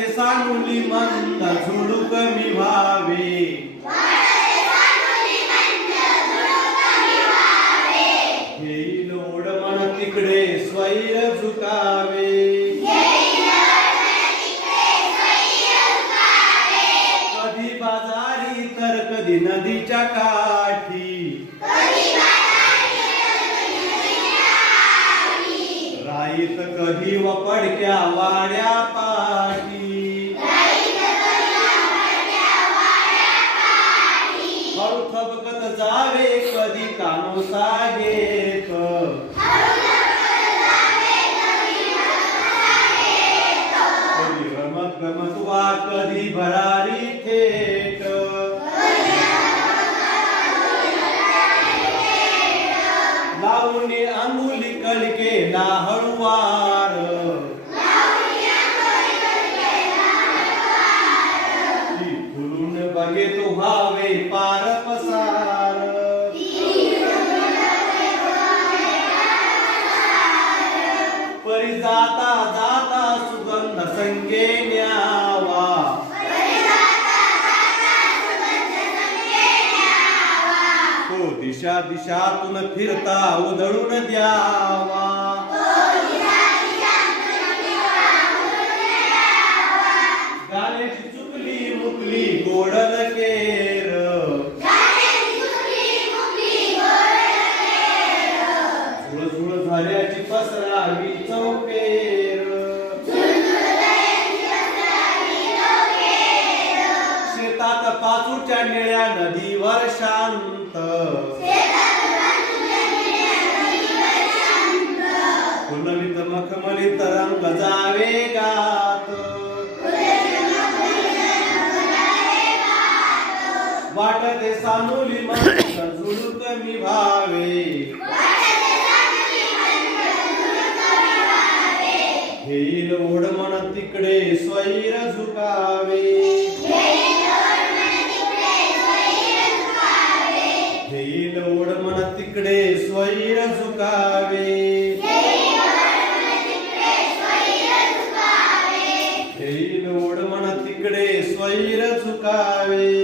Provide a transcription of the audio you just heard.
वाटते सांगुली मंद झुडूक मी व्हावे. घेईल मन तिकडे स्वैर झुकावे. कधी बाजारी तर कधी नदीच्या काठी. राईत कधी वपडक्या वाड्या पा हळू थबकत जावे कधी कानोसा घेत कधी रमत गमत वा कधी भरारी थेट. लावून अंगुली कलके ना हळुवार. बघे तो व्हावे पार. जाता जाता सुगंध संगे न्यावा तो हो, दिशा दिशातून फिरता उधळून द्यावा. झुळ पसरावी चौपेर शेतात पाचूच्या निळ्या नदीवर शांत. फुलवित मखमलित रंग जावे गात. वाटते सानुली मन झुडूक मी भावे तिकडे स्वैर झुकावे घेईल ओढ मन तिकडे स्वैर झुकावे घेईल ओढ मन तिकडे स्वैर झुकावे